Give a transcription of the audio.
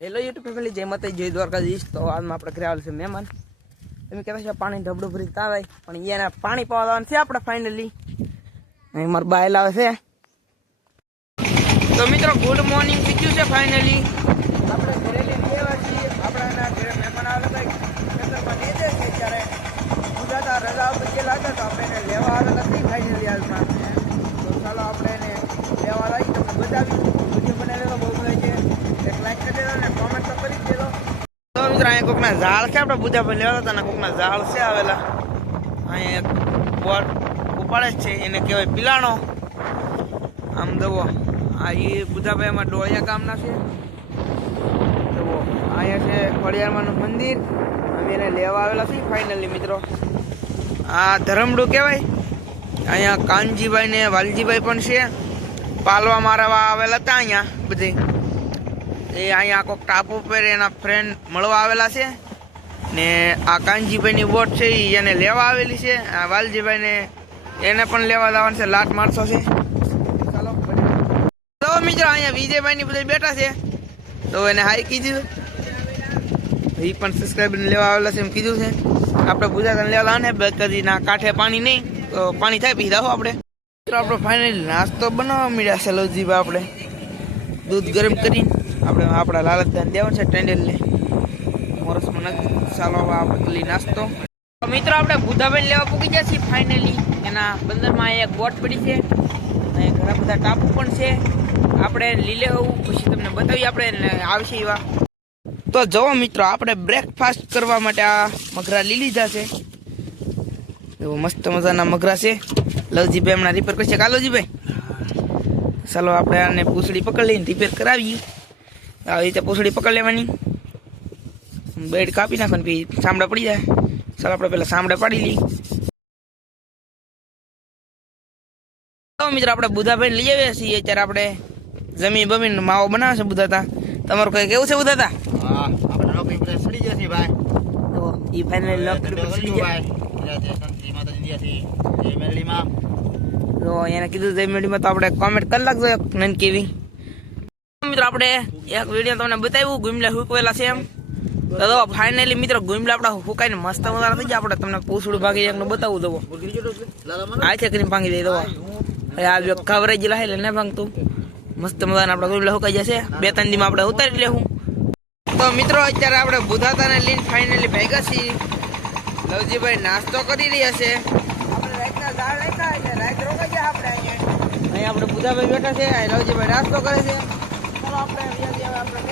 Hello YouTube family જય માતા જય દ્વારકાધીશ. તો આજમાં આપણે ઘરે આવેલ છે મહેમાન. તમે કહેતા છો પાણી ઢબડું ભરી તાવે પણ એના પાણી પાવા લાવવાનું છે આપણે ફાઇનલી અહીં મારા બાય લાવે છે. તો મિત્રો ગુડ મોર્નિંગ થઈ ગયું છે ફાઇનલી આપણે ઘરે લઈને આવ્યા છીએ. આપણા ઘરે મહેમાન આવેલા ભાઈ ખેતરમાં નીચે છે ત્યારે ગુજરાત રજા ઉપર ગયેલા હતા તો આપણે એને લેવા આવેલા નથી ફાઇનલી હાલમાં. તો ચાલો આપણે એને લેવા લાવી તમને બતાવી વીડિયો બનાવેલો બહુ મળે છે એક લાઈક કરી દેજો અને કોમેન્ટ તો કરી જ દેજો તો મિત્રો અહીંયા કોકના ઝાડ છે, આપણે બુધાભાઈ લેવા હતા કોકના ઝાડ છે આવેલા. અહીંયા બોટ ઉપાડે છે, એને કહેવાય પિલાણો. આમ જુઓ, આ એ બુધાભાઈ એમાં ડોળિયા ગામના છે. જુઓ, અહીંયા છે ખોડિયારમાંનું મંદિર. અમે એને લેવા આવેલા છીએ ફાઇનલી મિત્રો. આ ધરમડું કહેવાય. અહીંયા કાનજીભાઈ ને વાલજીભાઈ પણ છે. પાલવા મારવા આવેલા હતા અહીંયા, બધી. એ અહીંયા કોઈક ટાપુ પર એના ફ્રેન્ડ મળવા આવેલા છે. ને આ કાનજીભાઈની બોટ છે એ એને લેવા આવેલી છે. આ વાલજીભાઈને એને પણ લેવા જવાનું છે. લાટ માણસો છે. ચાલો મિત્રો, અહીંયા વિજયભાઈની બધા બેઠા છે. તો એને હાઈ કીધું. એ પણ સબસ્ક્રાઈબર લેવા આવેલા છે એમ કીધું છે. આપણે ગુજરાતને લેવા ને કદી ના કાંઠે પાણી નહીં. તો પાણી થાય, પીધા રાખો આપણે. મિત્રો, આપણે ફાઇનલી નાસ્તો બનાવવા મળ્યા છે લવજીભાઈ આપણે. દૂધ ગરમ કરી આપણે આપણા લાલતદાન દેવાનું છે ટેન્ડલને મોરસમાં નથી ચાલો બદલી નાસ્તો. તો મિત્રો આપણે બુધાબેન લેવા પૂકી ગયા છીએ ફાઇનલી એના બંદરમાં એક બોટ પડી છે. અને ઘણા બધા ટાપુ પણ છે. આપણે લીલે હોવું પછી તમને બતાવીએ આપણે આવશે એવા. તો જવો મિત્રો આપણે બ્રેકફાસ્ટ કરવા માટે આ મગરા લઈ લીધા છે. એવો મસ્ત મજાના મગરા છે. લવજીભાઈ હમણાં રિપેર કરશે. કાલોજીભાઈ ચાલો આપણે આને પૂછડી પકડી લઈને રિપેર કરાવીએ. આવી રીતે પૂછડી પકડી લેવાની. બેડ કાપી નાખવાની પછી સામડા પડી જાય. ચાલો આપણે પેલા સામડા પાડી લઈએ. મિત્ર આપણે બુધાભાઈ લઈ આવ્યા છીએ. અત્યારે આપણે જમીન બમીન માવો બનાવે છે બુધાતા. તમારું કઈ કેવું છે બુધાતા? તો ઈ તો એને કીધું જય તો આપણે કોમેન્ટ કરી લાગજો નન કેવી. મિત્રો, આપણે એક વીડિયો તમને બતાવ્યું, ગુમલા હુકવેલા છે એમ. તો તો ફાઇનલી મિત્રો, ગુમલા આપણા હુકાઈને મસ્ત મજાના થઈ ગયા. આપણે તમને પૂછડું ભાગી એકનું બતાવું દો આ છે કરીને ભાંગી દઈ દો હવે આ જો ખવરાઈ ગયેલા એટલે ને ભાંગતું મસ્ત મજાના આપણા ગુમલા હુકાઈ જશે બે, ત્રણ દીમાં આપણે ઉતારી લેવું. તો મિત્રો, અત્યારે આપણે બુધાતાને લઈને ફાઇનલી ભેગા છીએ. લવજીભાઈ નાસ્તો કરી રહ્યા છે. આપણે રાતના ઝાડ લેતા એટલે રાત રોકાઈ ગયા આપણે અહીંયા. અહીંયા આપણે બુધાભાઈ બેઠા છે અહીં લવજીભાઈ નાસ્તો કરે છે. ચાલો આપણે અહીંયા આપણે